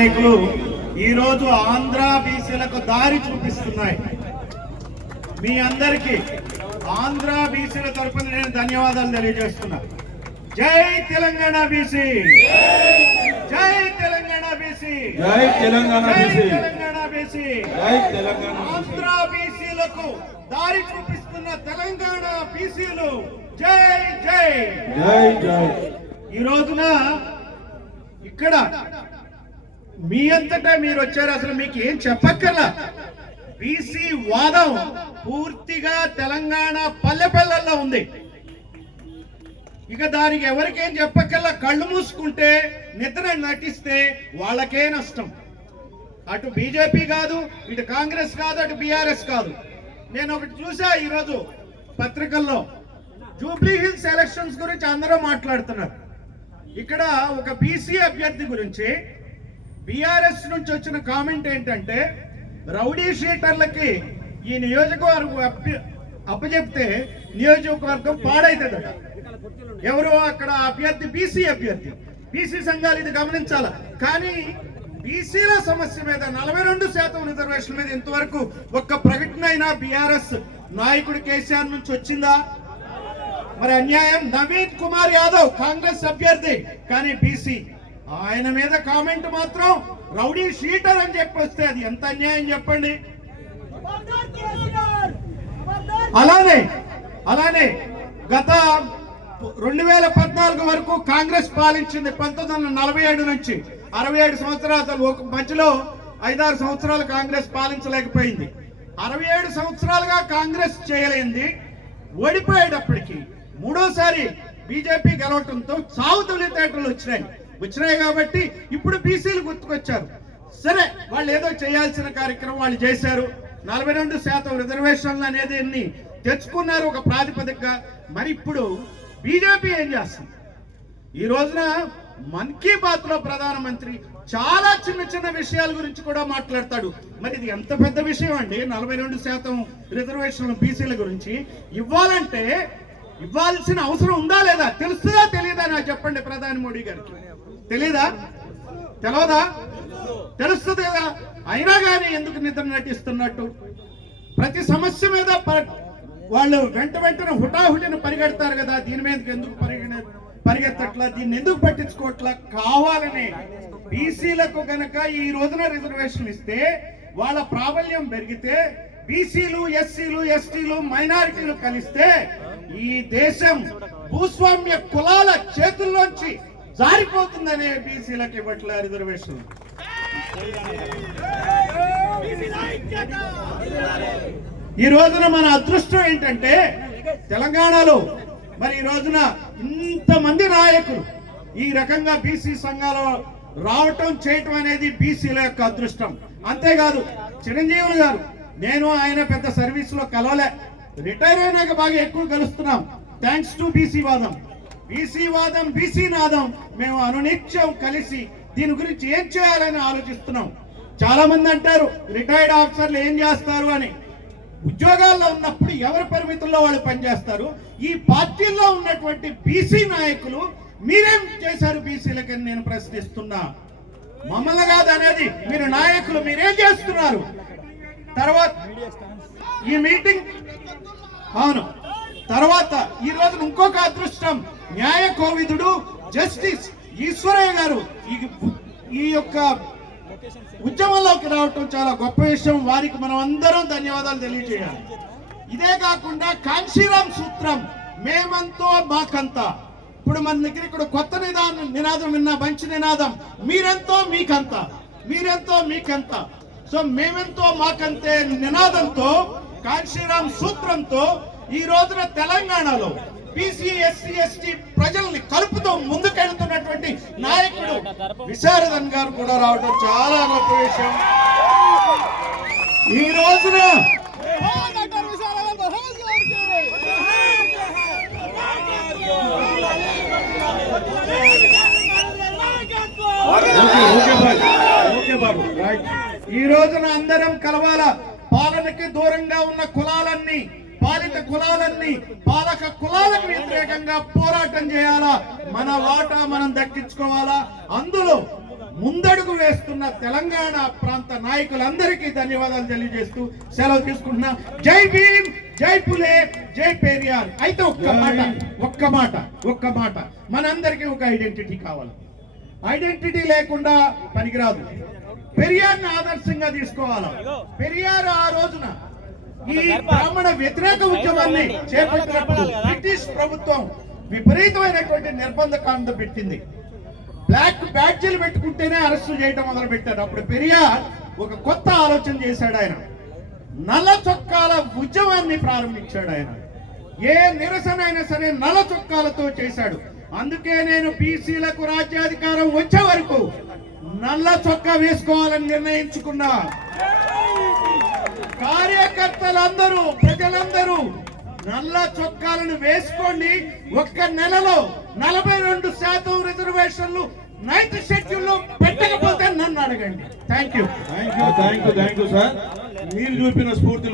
నాయకులు ఈ రోజు ఆంధ్ర బీసీలకు దారి చూపిస్తున్నాయి. మీ అందరికీ ఆంధ్ర బీసీల తరపున నేను ధన్యవాదాలు తెలియజేస్తున్నా. జై తెలంగాణ బీసీ, జై తెలంగాణ బీసీ, జై తెలంగాణ బీసీ, తెలంగాణ బీసీ, జై తెలంగాణ. ఆంధ్ర బీసీలకు దారి చూపిస్తున్న తెలంగాణ బీసీలు జై జై జై జై. ఈ రోజున ఇక్కడ మీ అంతటా మీరు వచ్చారు, అసలు మీకు ఏం చెప్పక్కర్లా. బీసీ వాదం పూర్తిగా తెలంగాణ పల్లెపల్లెల్లో ఉంది. ఇక దానికి ఎవరికేం చెప్పక్కర్లా. కళ్ళు మూసుకుంటే నిద్ర నటిస్తే వాళ్ళకే నష్టం. అటు బీజేపీ కాదు, ఇటు కాంగ్రెస్ కాదు, అటు బీఆర్ఎస్ కాదు. నేను ఒకటి చూసా ఈరోజు పత్రికల్లో, జూబ్లీ హిల్స్ ఎలక్షన్స్ గురించి అందరూ మాట్లాడుతున్నారు. ఇక్కడ ఒక బీసీ అభ్యర్థి గురించి బీఆర్ఎస్ నుంచి వచ్చిన కామెంట్ ఏంటంటే, రౌడీ షీటర్లకి ఈ నియోజకవర్గం అప్పచెప్తే నియోజకవర్గం పాడైతుందట. ఎవరు అక్కడ అభ్యర్థి? బీసీ అభ్యర్థి. బీసీ సంఘాలు ఇది గమనించాల. కానీ బీసీల సమస్య మీద 42% రిజర్వేషన్ మీద ఇంతవరకు ఒక్క ప్రకటన అయినా బీఆర్ఎస్ నాయకుడు కేసీఆర్ నుంచి వచ్చిందా? మరి అన్యాయం. నవీన్ కుమార్ యాదవ్ కాంగ్రెస్ అభ్యర్థి, కానీ బీసీ, ఆయన మీద కామెంట్ మాత్రం రౌడీ షీటర్ అని చెప్పి వస్తే అది ఎంత అన్యాయం చెప్పండి. అలానే గత 2014 వరకు కాంగ్రెస్ పాలించింది. 1947 నుంచి 67 సంవత్సరాలు, ఒక మధ్యలో 5-6 సంవత్సరాలు కాంగ్రెస్ పాలించలేకపోయింది. 67 సంవత్సరాలుగా కాంగ్రెస్ చేయలేంది. ఓడిపోయేటప్పటికి మూడోసారి బీజేపీ గెలవటంతో సావు తొలితేటలు వచ్చినాయి కాబట్టి ఇప్పుడు బీసీలు గుర్తుకొచ్చారు. సరే, వాళ్ళు ఏదో చేయాల్సిన కార్యక్రమం వాళ్ళు చేశారు. 42% రిజర్వేషన్లు అనేది తెచ్చుకున్నారు ఒక ప్రాతిపదికగా. మరి ఇప్పుడు బీజేపీ ఏం చేస్తుంది? ఈ రోజున మన్ కీ బాత్ లో ప్రధానమంత్రి చాలా చిన్న చిన్న విషయాల గురించి కూడా మాట్లాడతాడు. మరి ఇది ఎంత పెద్ద విషయం అండి. 42% రిజర్వేషన్లు బీసీల గురించి ఇవ్వాలంటే ఇవ్వాల్సిన అవసరం ఉందా లేదా? తెలుస్తుందా తెలియదా? నాకు చెప్పండి. ప్రధాని మోడీ గారికి తెలీదా? తెలవదా? తెలుస్తుంది కదా. అయినా కానీ ఎందుకు నిద్ర నటిస్తున్నట్టు? ప్రతి సమస్య మీద వాళ్ళు వెంటనే హుటాహుటిని పరిగెడతారు కదా. దీని మీద ఎందుకు పరిగెత్తట్లా? దీన్ని ఎందుకు పట్టించుకోవట్లా? కావాలని బీసీలకు గనక ఈ రోజున రిజర్వేషన్ ఇస్తే, వాళ్ళ ప్రాబల్యం పెరిగితే, బీసీలు, ఎస్సీలు, ఎస్టీలు, మైనారిటీలు కలిస్తే ఈ దేశం భూస్వామ్య కులాల చేతుల్లోంచి జారిపోతుందనే బీసీలకు ఇవ్వట్లే రిజర్వేషన్. ఈ రోజున మన అదృష్టం ఏంటంటే తెలంగాణలో మరి ఈ రోజున ఇంతమంది నాయకులు ఈ రకంగా బీసీ సంఘాలు రావటం చేయటం అనేది బీసీల యొక్క అదృష్టం. అంతేకాదు, చిరంజీవులు గారు, నేను ఆయన పెద్ద సర్వీస్ లో కలవలే, రిటైర్ అయినాక బాగా ఎక్కువ కలుస్తున్నాం. థ్యాంక్స్ టు బీసీ వాదం, బీసీ నాదం. మేము అనునిత్యం కలిసి దీని గురించి ఏం చేయాలని ఆలోచిస్తున్నాం. చాలా మంది అంటారు రిటైర్డ్ ఆఫీసర్లు ఏం చేస్తారు అని. ఉద్యోగాల్లో ఉన్నప్పుడు ఎవరి పరిమితుల్లో వాళ్ళు పనిచేస్తారు. ఈ పార్టీల్లో ఉన్నటువంటి బీసీ నాయకులు మీరేం చేశారు బీసీలకని నేను ప్రశ్నిస్తున్నా. మమ్మల్ని కాదు అనేది, మీరు నాయకులు మీరేం చేస్తున్నారు? తర్వాత ఈ మీటింగ్, అవును, తర్వాత ఈ రోజు ఇంకొక అదృష్టం, న్యాయ కోవిదుడు జస్టిస్ ఈశ్వరయ్య గారు ఈ యొక్క ఉద్యమంలోకి రావటం చాలా గొప్ప విషయం. వారికి మనం అందరం ధన్యవాదాలు తెలియజేయాలి. ఇదే కాకుండా కాంశీరామ్ సూత్రం, మేమంతో మాకంతా. ఇప్పుడు మన దగ్గర ఇక్కడ కొత్త నినాదం విన్నా, మంచి నినాదం, మీరెంతో మీకంతా, మీరెంతో మీకంతా. సో మేమెంతో మాకంతే నినాదంతో, కాంశీరామ్ సూత్రంతో ఈ రోజున తెలంగాణలో బీసీ, ఎస్సీ, ఎస్టీ ప్రజల్ని కలుపుతూ ముందుకెళ్తున్నటువంటి నాయకుడు విశారదన్ గారు కూడా రావడం చాలా గొప్ప విషయం. ఈ రోజున ఈ రోజున అందరం కలవాల. పాలనకి దూరంగా ఉన్న కులాలన్నీ, పాలిత కులాలన్నీ పాలక కులాలకు వ్యతిరేకంగా పోరాటం చేయాలా. మన వాటా మనం దక్కించుకోవాలా. అందులో ముందడుగు వేస్తున్న తెలంగాణ ప్రాంత నాయకులందరికీ ధన్యవాదాలు తెలియజేస్తూ సెలవు తీసుకుంటున్నా. జై భీమ్, జై పులే, జై పెరియార్. అయితే ఒక్క మాట మనందరికీ ఒక ఐడెంటిటీ కావాలి. ఐడెంటిటీ లేకుండా పనికిరాదు. పెరియార్ని ఆదర్శంగా తీసుకోవాలి. పెరియార్ ఆ రోజున ఈ బ్రాహ్మణ వ్యతిరేక ఉద్యమాన్ని చేపట్టినప్పుడు బ్రిటిష్ ప్రభుత్వం విపరీతమైనటువంటి నిర్బంధకాండ పెట్టింది. బ్లాక్ బ్యాడ్జీలు పెట్టుకుంటేనే అరెస్టు చేయడం మొదలు పెట్టారు. అప్పుడు పెరియార్ ఒక కొత్త ఆలోచన చేశాడు. ఆయన నల్ల చొక్కాల ఉద్యమాన్ని ప్రారంభించాడు. ఆయన ఏ నిరసన అయినా సరే నల్ల చొక్కాలతో చేశాడు. అందుకే నేను బీసీలకు రాజ్యాధికారం వచ్చే వరకు నల్ల చొక్కా వేసుకోవాలని నిర్ణయించుకున్నా. కార్యకర్తలందరూ, ప్రజలందరూ నల్ల చొక్కాలను వేసుకోండి. ఒక్క నెలలో 42% రిజర్వేషన్లు 9th షెడ్యూల్లో పెట్టకపోతే నన్ను అడగండి. Thank you sir. మీరు చూపిన స్ఫూర్తిలో